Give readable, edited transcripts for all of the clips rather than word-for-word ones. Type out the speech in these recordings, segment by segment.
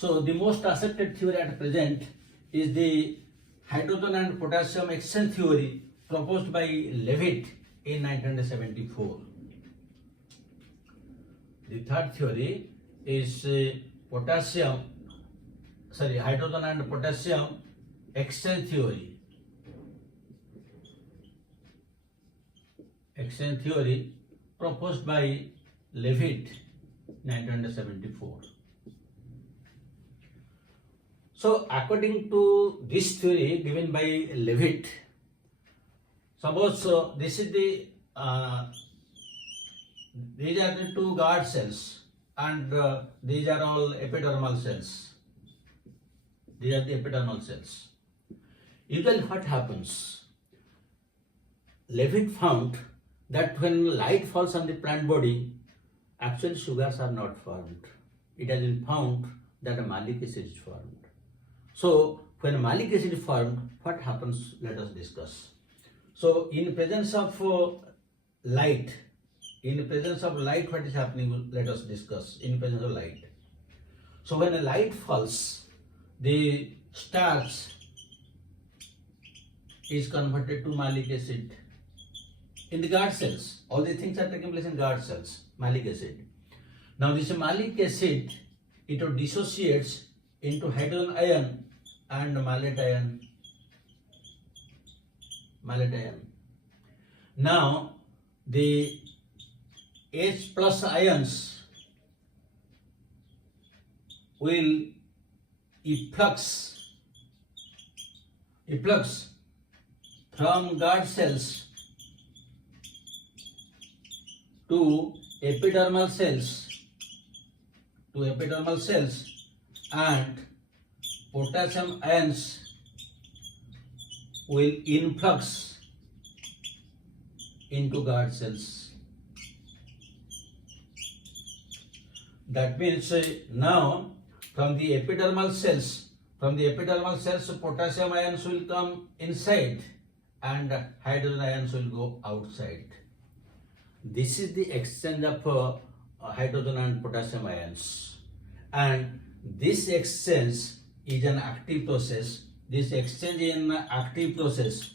So the most accepted theory at present is the hydrogen and potassium exchange theory proposed by Leavitt in 1974. The third theory is hydrogen and potassium exchange theory. Exchange theory proposed by Leavitt, 1974. So, according to this theory given by Leavitt, suppose this is the these are the two guard cells, and these are all epidermal cells. These are the epidermal cells. Usually, what happens? Leavitt found that when light falls on the plant body, actually sugars are not formed. It has been found that a malic acid is formed. So, when a malic acid is formed, what happens? Let us discuss. So, in presence of light, what is happening? Let us discuss. In presence of light. So, when a light falls, the starch is converted to malic acid in the guard cells. All these things are taking place in guard cells. Malic acid. Now, this malic acid, it dissociates into hydrogen ion and malate ion. Now, the H plus ions will efflux from guard cells to epidermal cells, and potassium ions will influx into guard cells. That means now from the epidermal cells, potassium ions will come inside and hydrogen ions will go outside. This is the exchange of hydrogen and potassium ions, and this exchange is an active process. This exchange is an active process.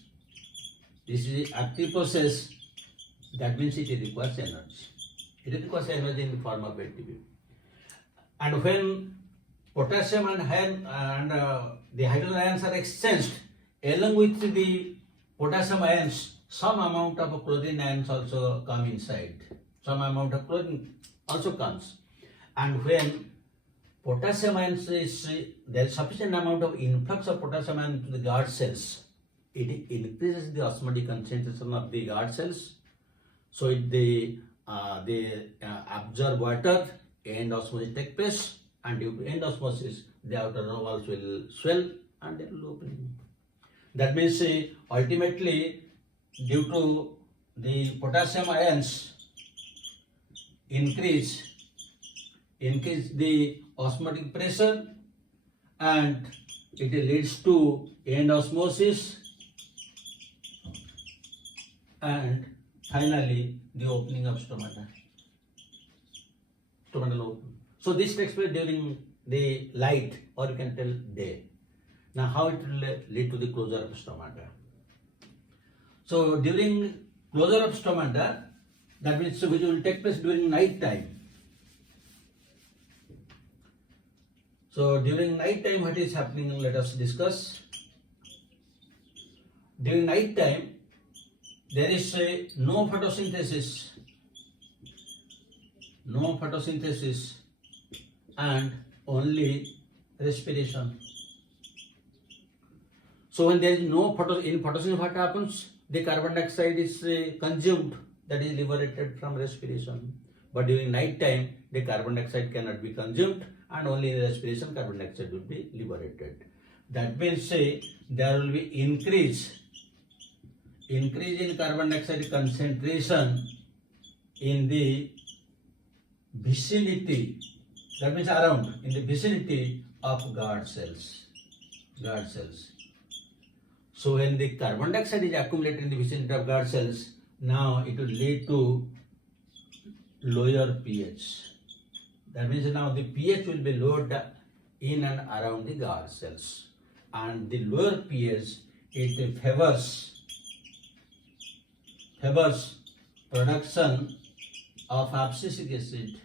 This is an active process. That means it requires energy. It requires energy in the form of ATP. And when potassium and the hydrogen ions are exchanged, along with the potassium ions, some amount of chlorine ions also come inside. Some amount of chlorine also comes. And when potassium ions there is sufficient amount of influx of potassium ions to the guard cells, it increases the osmotic concentration of the guard cells. So they absorb water, end osmosis takes place, and due to end osmosis, the outer walls will swell and they will open. That means ultimately, due to the potassium ions increase the osmotic pressure, and it leads to end osmosis, and finally the opening of stomata. Stomatal open. So this takes place during the light, or you can tell day. Now how it will lead to the closure of stomata? So during closure of stomata, that means which will take place during night time. So during night time, what is happening? Let us discuss. During night time, there is no photosynthesis, and only respiration. So when there is no photosynthesis, what happens? The carbon dioxide is consumed, that is liberated from respiration. But during night time, the carbon dioxide cannot be consumed, and only in respiration carbon dioxide will be liberated. That means there will be increase in carbon dioxide concentration in the vicinity, that means around, in the vicinity of guard cells. So when the carbon dioxide is accumulated in the vicinity of guard cells, now it will lead to lower pH. That means now the pH will be lowered in and around the guard cells. And the lower pH, it favors production of abscisic acid,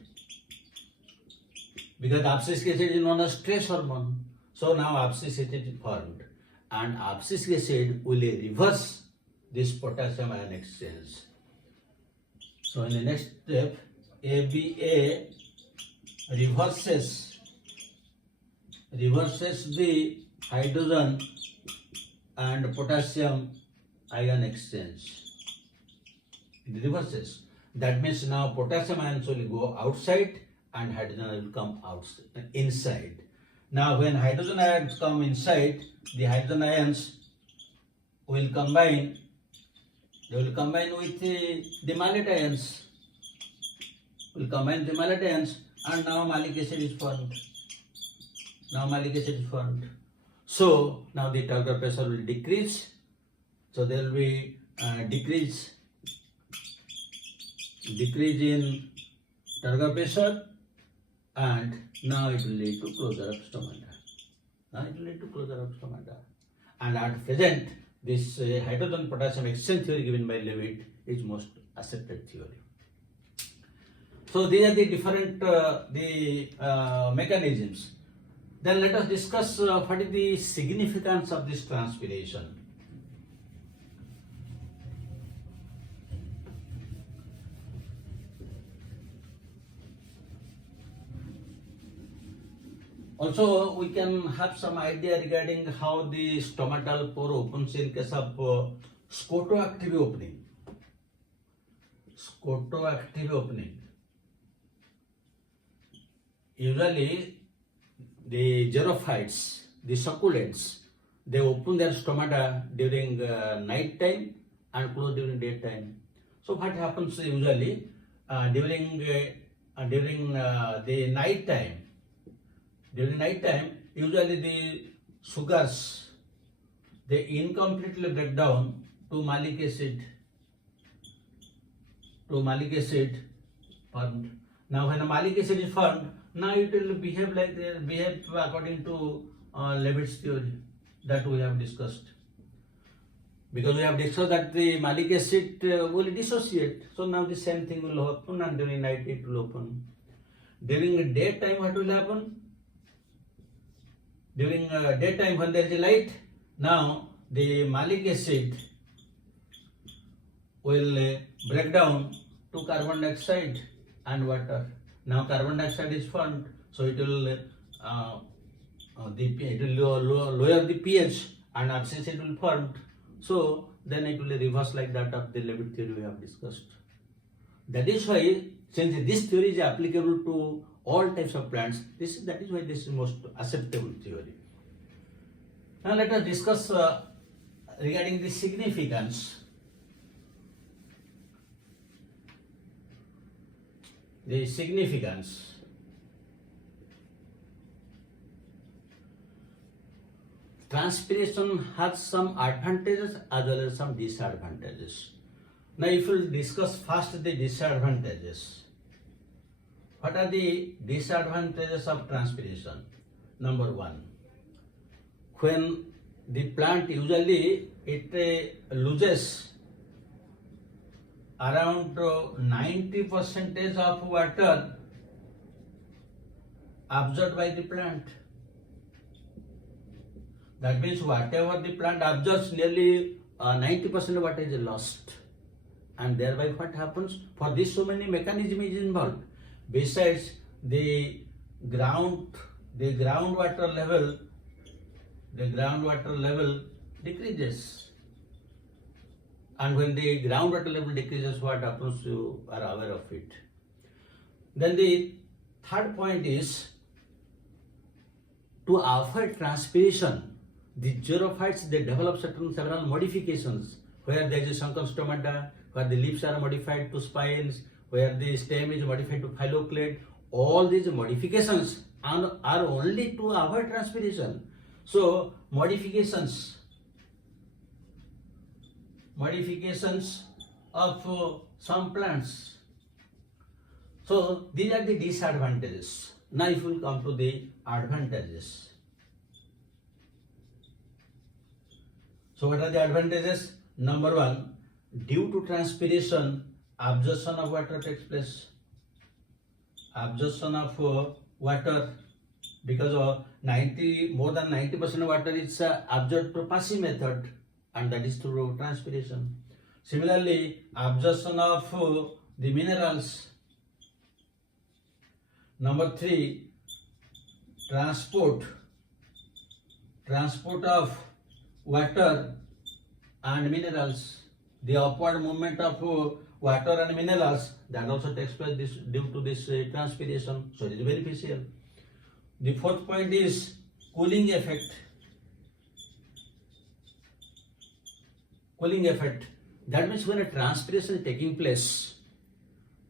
because abscisic acid is known as stress hormone. So now abscisic acid is formed, and abscisic acid will reverse this potassium ion exchange. So in the next step, ABA reverses the hydrogen and potassium ion exchange. It reverses. That means now potassium ions will go outside and hydrogen will come inside. Now when hydrogen ions come inside, the hydrogen ions will combine. They will combine with the malate ions. Will combine the malate ions, and now malic acid is formed. So now the turgor pressure will decrease. So there will be decrease in turgor pressure, and now it will lead to closure of stomata. And at present, this hydrogen potassium exchange theory given by Leavitt is most accepted theory. So these are the different mechanisms. Then let us discuss what is the significance of this transpiration. Also, we can have some idea regarding how the stomatal pore opens in case of scotoactive opening. Usually, the xerophytes, the succulents, they open their stomata during night time and close during daytime. So what happens usually during the night time? During night time, usually the sugars, they incompletely break down to malic acid. Formed. Now when a malic acid is formed, now it will behave according to Leavitt's theory that we have discussed. Because we have discussed that the malic acid will dissociate. So now the same thing will happen, and during night it will open. During daytime, what will happen? During daytime, when there is a light, now the malic acid will break down to carbon dioxide and water. Now carbon dioxide is formed, so it will lower the pH, and abscisic acid will form. So then it will reverse like that of the Leavitt theory we have discussed. That is why, since this theory is applicable to all types of plants, that is why this is most acceptable theory. Now let us discuss regarding the significance. Transpiration has some advantages as well as some disadvantages. Now if we discuss first the disadvantages. What are the disadvantages of transpiration? Number one, when the plant usually it loses around 90% of water absorbed by the plant. That means whatever the plant absorbs, nearly 90% of water is lost. And thereby what happens? For this, so many mechanisms is involved. Besides the groundwater level decreases. And when the groundwater level decreases, what happens? You are aware of it. Then the third point is, to avoid transpiration, the xerophytes, they develop several modifications, where there is a sunken stomata, where the leaves are modified to spines, where the stem is modified to phylloclade. All these modifications are only to avoid transpiration. So modifications of some plants. So these are the disadvantages. Now if we come to the advantages. So what are the advantages? Number one, due to transpiration, absorption of water takes place. Absorption of water, because of more than 90% of water is absorbed through passive method, and that is through transpiration. Similarly, absorption of the minerals. Number three, transport of water and minerals. The upward movement of water and minerals, that also takes place due to this transpiration, so it is beneficial. The fourth point is cooling effect. Cooling effect. That means when a transpiration is taking place,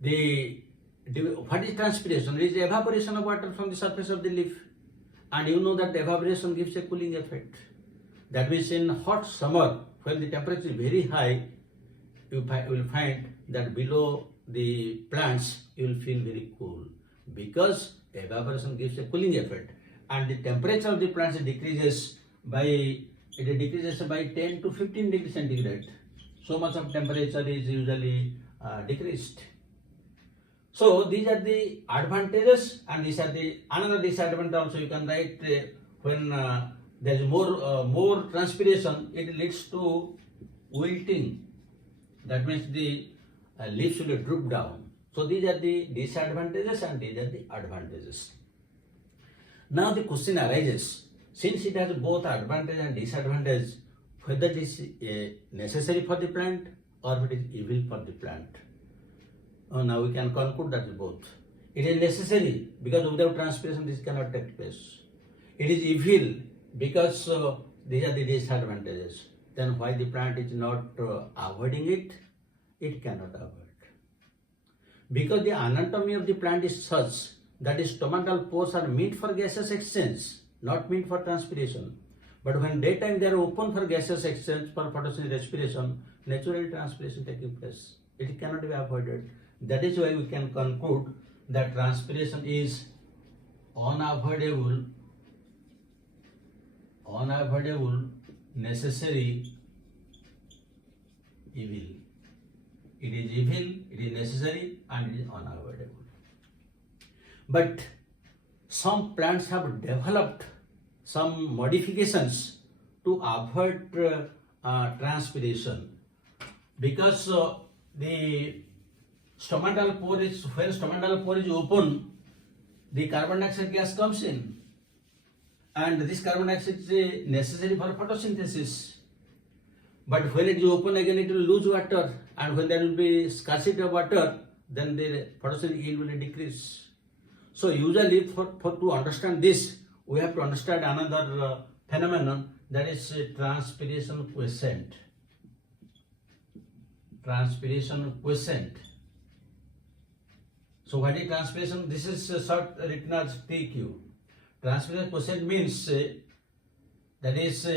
what is transpiration? It is evaporation of water from the surface of the leaf. And you know that evaporation gives a cooling effect. That means in hot summer, when the temperature is very high, you will find that below the plants you will feel very cool, because evaporation gives a cooling effect, and the temperature of the plants decreases by 10 to 15 degrees centigrade. So much of temperature is usually decreased. So these are the advantages, and these are the another disadvantage also you can write. When there is more transpiration, it leads to wilting. That means the leaves will droop down. So these are the disadvantages and these are the advantages. Now the question arises, since it has both advantage and disadvantage, whether it is necessary for the plant or it is evil for the plant. Now we can conclude that both. It is necessary because without transpiration this cannot take place. It is evil because these are the disadvantages. Then why the plant is not avoiding it? It cannot avoid. Because the anatomy of the plant is such that its stomatal pores are meant for gaseous exchange, not meant for transpiration. But when daytime they are open for gaseous exchange, for photosynthetic respiration, natural transpiration taking place. It cannot be avoided. That is why we can conclude that transpiration is unavoidable, necessary, evil. It is evil, it is necessary, and it is unavoidable. But some plants have developed some modifications to avoid transpiration, because the stomatal pore is, when stomatal pore is open, the carbon dioxide gas comes in, and this carbon dioxide is necessary for photosynthesis. But when it is open again, it will lose water, and when there will be scarcity of water, then the photosynthetic yield will decrease. So usually to understand this, we have to understand another phenomenon, that is transpiration quotient. Transpiration quotient. So what is transpiration? This is short written as TQ. Transpiration quotient means that is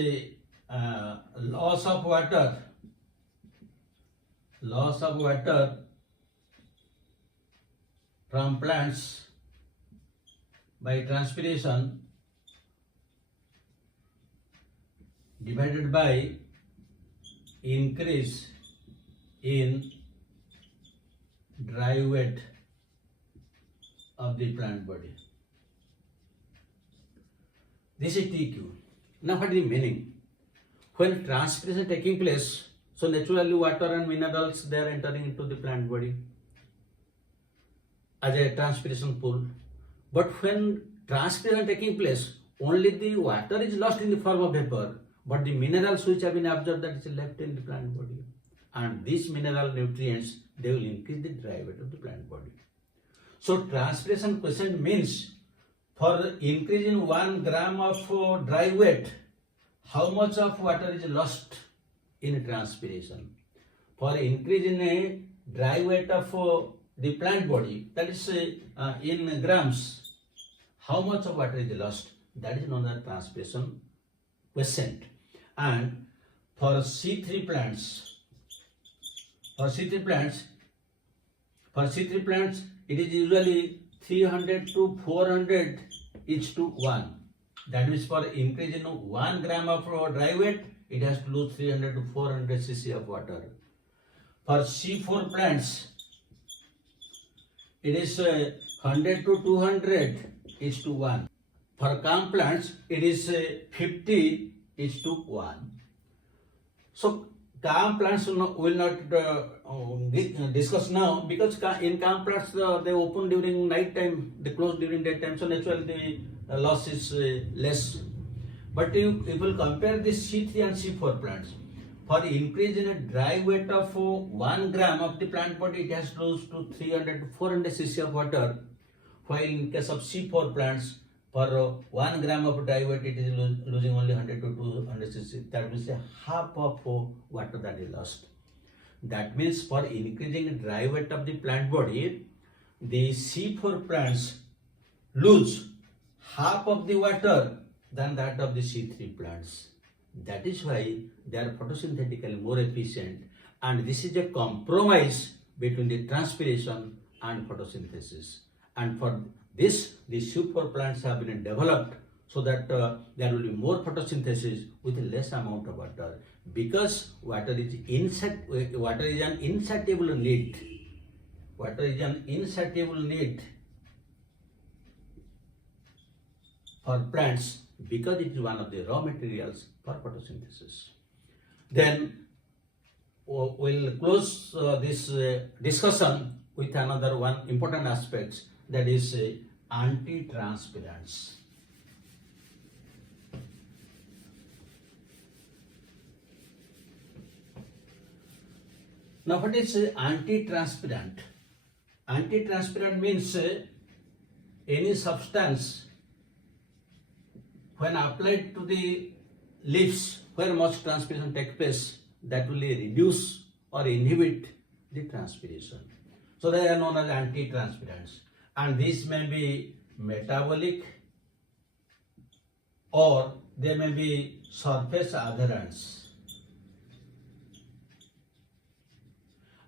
loss of water from plants by transpiration divided by increase in dry weight of the plant body. This is TQ. Now what is the meaning? When transpiration is taking place, so naturally water and minerals, they are entering into the plant body as a transpiration pool. But when transpiration is taking place, only the water is lost in the form of vapor, but the minerals which have been absorbed, that is left in the plant body. And these mineral nutrients, they will increase the dry weight of the plant body. So transpiration quotient means for increase in 1 gram of dry weight, how much of water is lost in transpiration. For increase in a dry weight of the plant body, that is in grams, how much of water is lost, that is known as transpiration quotient. And for C3 plants, it is usually 300 to 400 is to 1. That means for increase in 1 gram of dry weight, it has to lose 300 to 400 cc of water. For C4 plants, it is 100 to 200 is to 1. For calm plants, it is 50 is to 1. So calm plants will not discuss now, because in calm plants they open during night time, they close during daytime, so naturally the loss is less. But you will compare this C3 and C4 plants. For increase in a dry weight of 1 gram of the plant body, it has to lose to 300 to 400 cc of water. While in case of C4 plants, for 1 gram of dry weight, it is losing only 100 to 200 cc. That means half of water that is lost. That means for increasing dry weight of the plant body, the C4 plants lose half of the water than that of the C3 plants. That is why they are photosynthetically more efficient, and this is a compromise between the transpiration and photosynthesis. And for this, the C4 plants have been developed so that there will be more photosynthesis with less amount of water, because water is an insatiable need. Water is an insatiable need for plants, because it is one of the raw materials for photosynthesis. Then we'll close this discussion with another one important aspect, that is anti-transpirants. Now, what is anti-transpirant? Anti-transpirant means any substance when applied to the leaves where much transpiration takes place, that will reduce or inhibit the transpiration. So they are known as anti-transpirants, and these may be metabolic or they may be surface adherents.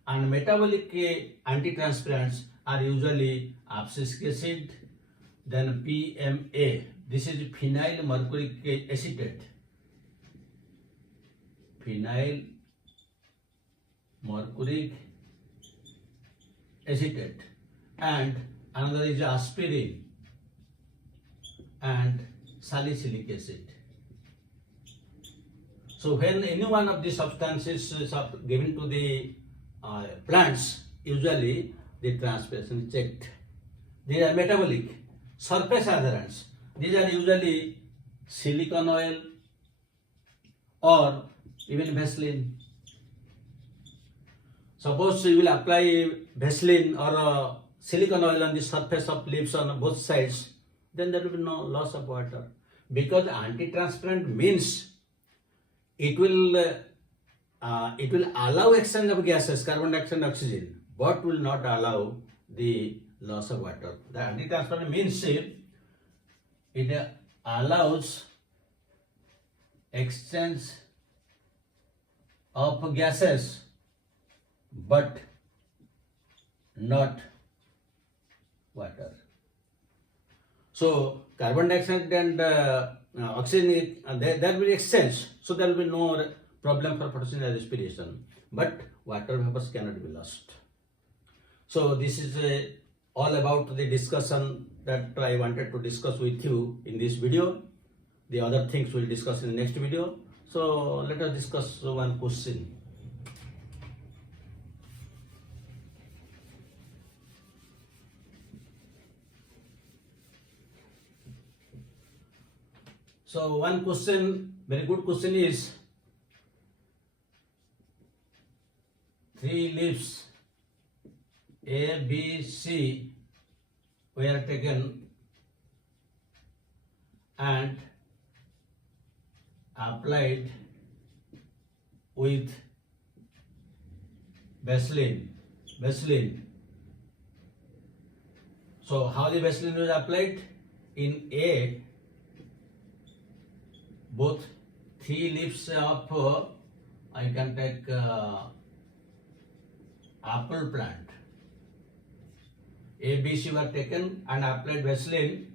And metabolic anti-transpirants are usually abscisic acid, then PMA. This is phenyl mercuric acetate. Phenyl mercuric acetate. And another is aspirin and salicylic acid. So when any one of these substances is given to the plants, usually the transpiration is checked. These are metabolic. Surface adherents. These are usually silicon oil or even Vaseline. Suppose you will apply Vaseline or silicon oil on the surface of leaves on both sides, then there will be no loss of water, because anti-transpirant means it will allow exchange of gases, carbon dioxide and oxygen, but will not allow the loss of water. The anti-transpirant means it allows exchange of gases but not water. So carbon dioxide and oxygen, there will be exchange, so there will be no problem for photosynthesis respiration, but water vapors cannot be lost. So this is all about the discussion that I wanted to discuss with you in this video. The other things we'll discuss in the next video. So let us discuss one question. So one question, very good question is, 3 leaves A, B, C were taken and applied with Vaseline. So how the Vaseline was applied? In A, both 3 leaves of I can take apple plant. A, B, C were taken and applied Vaseline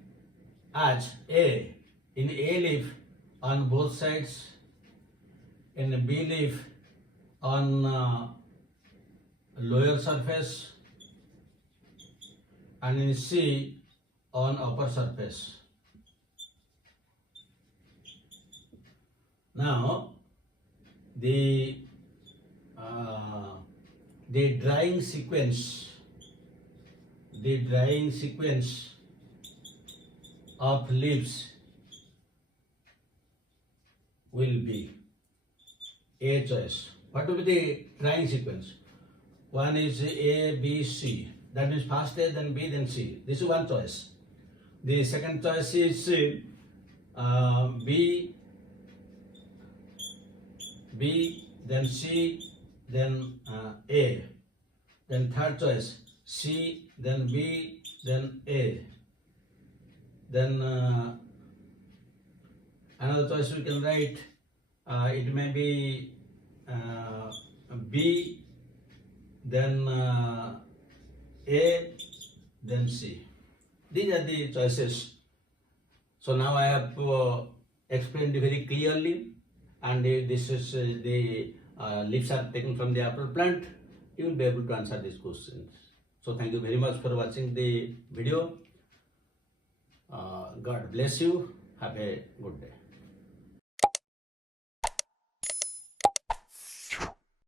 as A, in A leaf on both sides, in B leaf on lower surface, and in C on upper surface. Now the drying sequence of leaves will be A choice. What will be the drying sequence? One is A, B, C. That means first A, then B, then C. This is one choice. The second choice is B, then C, then A. Then third choice, C, then B, then A. Then another choice we can write, it may be B, then A, then C. These are the choices. So now I have explained very clearly, and this is the leaves are taken from the apple plant. You will be able to answer these questions. So thank you very much for watching the video. God bless you. Have a good day.